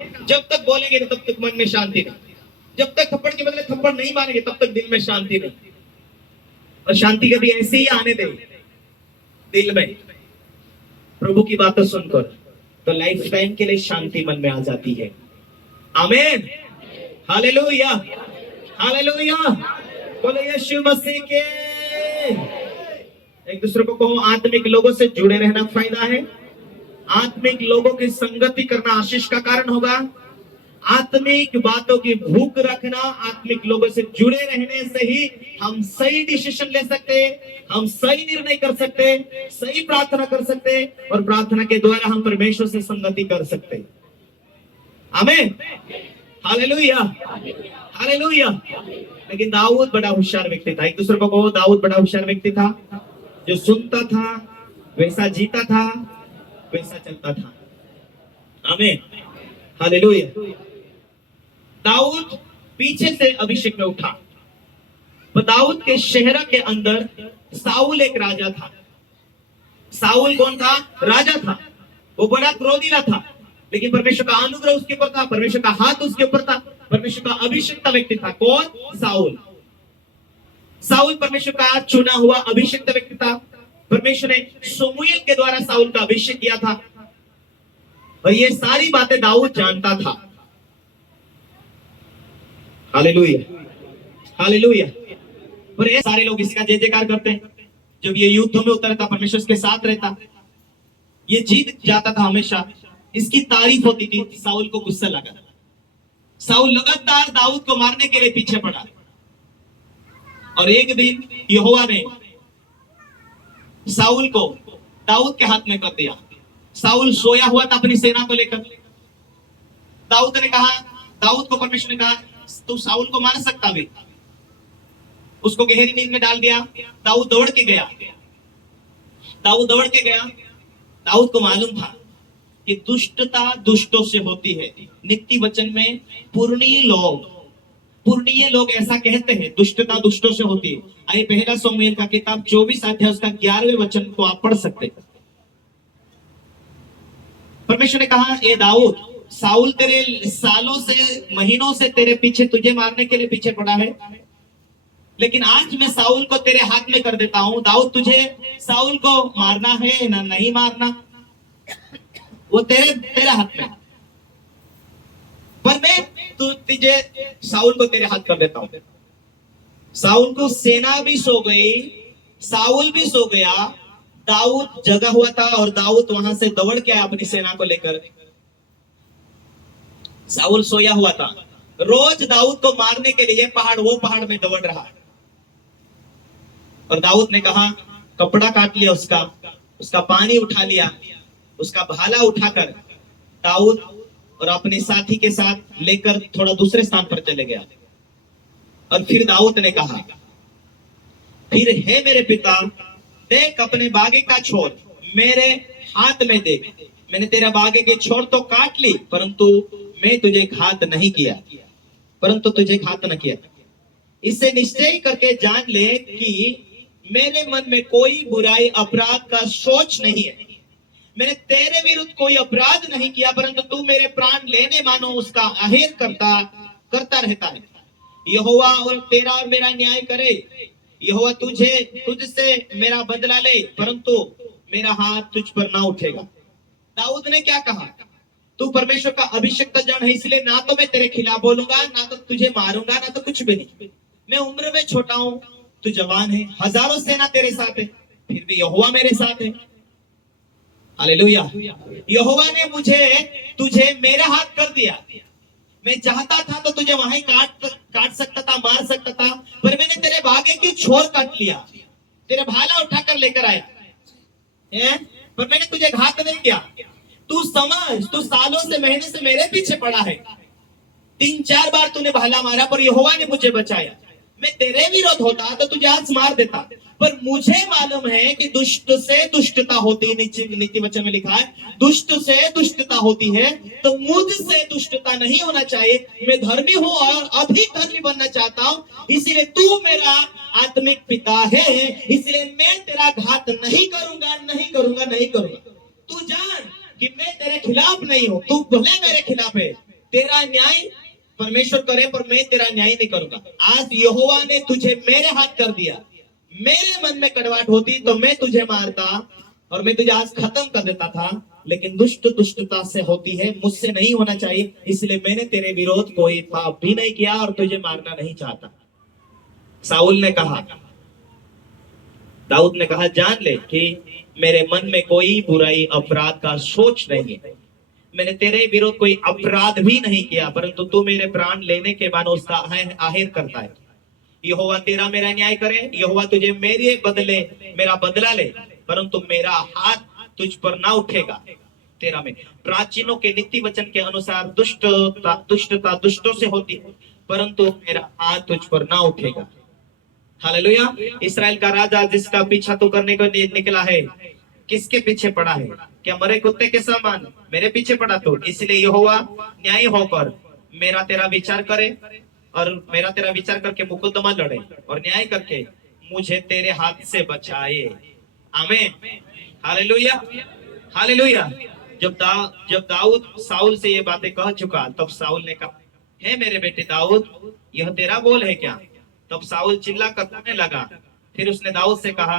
जब तक बोलेंगे तब तक मन में शांति नहीं। जब तक थप्पड़ के बदले थप्पड़ नहीं मारेंगे तब तक दिल में शांति नहीं। और शांति कभी ऐसे ही आने दे दिल में प्रभु की बातें सुनकर, तो लाइफ टाइम के लिए शांति मन में आ जाती है। आमीन, हालेलुया, हालेलुया, बोलो यीशु मसीह के। एक दूसरे को कहो, आत्मिक लोगों से जुड़े रहना फायदा है। आत्मिक लोगों की संगति करना आशीष का कारण होगा। आत्मिक बातों की भूख रखना, आत्मिक लोगों से जुड़े रहने से ही हम सही डिसीजन ले सकते, हम सही निर्णय कर सकते, सही प्रार्थना कर सकते, और प्रार्थना के द्वारा हम परमेश्वर से संगति कर सकते। आमीन, हालेलुया, हालेलुया। लेकिन दाऊद बड़ा होशियार व्यक्ति था। एक दूसरे को कहो, दाऊद बड़ा होशियार व्यक्ति था, जो सुनता था वैसा जीता था, वैसा चलता था। आमीन, हालेलुया। दाऊद पीछे से अभिषेक में उठा। तो दाऊद के शहर के अंदर साउल एक राजा था। साउल कौन था? राजा था। वो बड़ा क्रोधीला था, लेकिन परमेश्वर का अनुग्रह उसके ऊपर था, परमेश्वर का हाथ उसके ऊपर था, परमेश्वर का अभिषिक्त व्यक्ति था। कौन? साउल। साउल परमेश्वर का चुना हुआ अभिषिक्त व्यक्ति था। परमेश्वर ने शमूएल के द्वारा साउल का अभिषेक किया था, और ये सारी बातें दाऊद जानता था। Hallelujah, hallelujah. पर ये सारे लोग इसका जय जयकार करते हैं। जब ये युद्ध में उतरता, परमेश्वर के साथ रहता, ये जीत जाता था हमेशा, इसकी तारीफ होती थी। साउल को गुस्सा लगा। साउल लगातार दाऊद को मारने के लिए पीछे पड़ा, और एक दिन यहोवा ने साउल को दाऊद के हाथ में कर दिया। साउल सोया हुआ था अपनी सेना को लेकर। दाऊद ने कहा, दाऊद को परमेश्वर ने कहा, तू साउल को मार सकता भी। उसको गहरी नींद में डाल दिया। दाऊद दौड़ के गया। दाऊद दौड़ के गया। दाऊद को मालूम था कि दुष्टता दुष्टों से होती है। नीति वचन में पुरनीय लोग ऐसा कहते हैं, दुष्टता दुष्टों से होती है। आइए पहला शमूएल का किताब 24 अध्याय उसका 11वें वचन को आप पढ़ सकते हैं। परमेश्वर ने कहा, ए दाऊद, साउल तेरे सालों से, महीनों से तेरे पीछे, तुझे मारने के लिए पीछे पड़ा है, लेकिन आज मैं साउल को तेरे हाथ में कर देता हूं। दाऊद, तुझे साउल को मारना है ना नहीं मारना, वो तेरे हाथ में। पर मैं तुझे साउल को तेरे हाथ कर देता हूं। साउल को सेना भी सो गई, साउल भी सो गया, दाऊद जगा हुआ था, और दाऊद वहां से दौड़ के आया अपनी सेना को लेकर। साउल सोया हुआ था। रोज दाऊद को मारने के लिए पहाड़ वो पहाड़ में दौड़ रहा। और दाऊद ने कहा, कपड़ा काट लिया उसका पानी उठा लिया, उसका भाला उठाकर दाऊद और अपने साथी के साथ लेकर थोड़ा दूसरे स्थान पर चले गया। और फिर दाऊद ने कहा, फिर हे मेरे पिता, देख अपने बागे का छोर मेरे हाथ में देख। मैंने तेरा बागे के छोर तो काट ली, परंतु मैं तुझे घात नहीं किया, परंतु तुझे घात न किया। इससे निश्चय करके जान ले कि मेरे मन में कोई बुराई अपराध का सोच नहीं है। मैंने तेरे विरुद्ध कोई अपराध नहीं किया, परंतु तू मेरे प्राण लेने मानो उसका अहेर करता रहता है। यहोवा और तेरा और मेरा न्याय करे। यहोवा तुझसे मेरा बदला ले, परंतु मेरा हाथ तुझ पर ना उठेगा। दाऊद ने क्या कहा? तू परमेश्वर का अभिषिक्त जन है, इसलिए ना तो मैं तेरे खिलाफ बोलूंगा, ना तो तुझे मारूंगा, ना तो कुछ भी नहीं। मैं उम्र में छोटा हूं, तू जवान है, हजारों सेना तेरे साथ है, फिर भी यहोवा मेरे साथ है। हालेलुया। यहोवा ने तुझे मेरे हाथ कर दिया। मैं चाहता था तो तुझे वहीं काट सकता था, मार सकता था, पर मैंने तेरे बागे की छोर काट लिया, तेरे भाला उठाकर लेकर आया, पर मैंने तुझे घात नहीं किया। तू समझ, तू सालों से, महीने से मेरे पीछे पड़ा है। 3-4 बार तूने भाला मारा, पर यहोवा ने मुझे बचाया। मैं तेरे विरोध होता तो तुझे आज मार देता, पर मुझे मालूम है कि दुष्ट से दुष्टता होती है। नीति वचन में लिखा है, दुष्ट से दुष्टता होती है, तो मुझसे दुष्टता नहीं होना चाहिए। मैं धर्मी हूं और अधिक धर्मी बनना चाहता हूं, इसीलिए तू मेरा आत्मिक पिता है, इसलिए मैं तेरा घात नहीं करूंगा, नहीं करूंगा, नहीं करूंगा। तू जान कि मैं तेरे खिलाफ नहीं हूं, तू भले मेरे खिलाफ है, तेरा न्याय परमेश्वर करे पर मैं तेरा न्याय नहीं करूंगा। आज यहोवा ने तुझे मेरे हाथ कर दिया, मेरे मन में कड़वाहट होती तो मैं तुझे मारता और मैं तुझे आज खत्म कर देता था, लेकिन दुष्ट दुष्टता से होती है, मुझसे नहीं होना चाहिए, इसलिए मैंने तेरे विरोध कोई पाप भी नहीं किया और तुझे मारना नहीं चाहता। साउल ने कहा, दाऊद ने कहा, जान ले कि मेरे मन में कोई बुराई अपराध का सोच नहीं है, मैंने तेरे विरोध कोई अपराध भी नहीं किया, परंतु तू मेरे प्राण लेने के बाद उसका आहेर करता है। यहोवा तेरा मेरा न्याय करे, यहोवा तुझे मेरे बदले मेरा बदला ले, परंतु मेरा हाथ तुझ पर ना उठेगा। तेरा में प्राचीनों के नीति वचन के अनुसार दुष्टता दुष्टों से होती है, परंतु मेरा हाथ तुझ पर ना उठेगा। हालेलुया। इस्राएल का राजा जिसका पीछा तू करने को निकला है, किसके पीछे पड़ा है? क्या मरे कुत्ते के समान मेरे पीछे पड़ा? तो इसलिए यहोवा न्यायी होकर मेरा तेरा विचार करे और मेरा तेरा विचार करके मुकदमा लड़े और न्याय करके मुझे तेरे हाथ से बचाए। आमीन। Hallelujah, hallelujah. जब दाऊद साउल से ये बातें कह चुका, तब साउल ने कहा, हे मेरे बेटे दाऊद, यह तेरा बोल है क्या? तब साउल चिल्ला कर रोने लगा। फिर उसने दाऊद से कहा,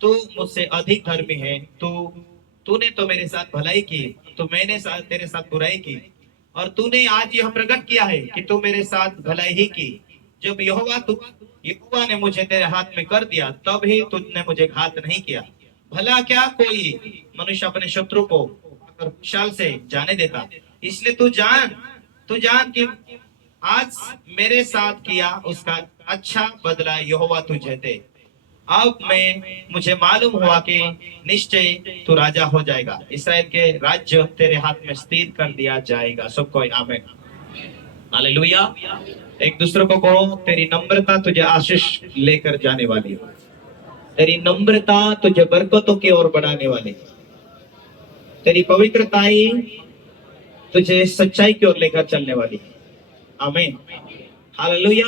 तू मुझसे अधिक धर्मी है, तूने तो मेरे साथ भलाई की, तो मैंने तेरे साथ बुराई की, और तूने आज यह प्रकट किया है कि तू मेरे साथ भलाई ही की। जब यहोवा ने मुझे तेरे हाथ में कर दिया, तब ही तुझने मुझे घात नहीं किया। भला क्या कोई मनुष्य अपने शत्रु को शाल से जाने देता? इसलिए तू जान कि आज मेरे साथ किया उसका अच्छा बदला यहोवा तुझे दे। अब मुझे मालूम हुआ कि निश्चय तू राजा हो जाएगा, इसराइल के राज्य तेरे हाथ में स्थिर कर दिया जाएगा। सबको आमीन, हालेलुया। एक दूसरे को कहो, तेरी नम्रता तुझे आशीष लेकर जाने वाली है, तेरी नम्रता तुझे बरकतों की ओर बढ़ाने वाली, तेरी पवित्रताई तुझे सच्चाई की ओर लेकर चलने वाली। आमीन, हालेलुया।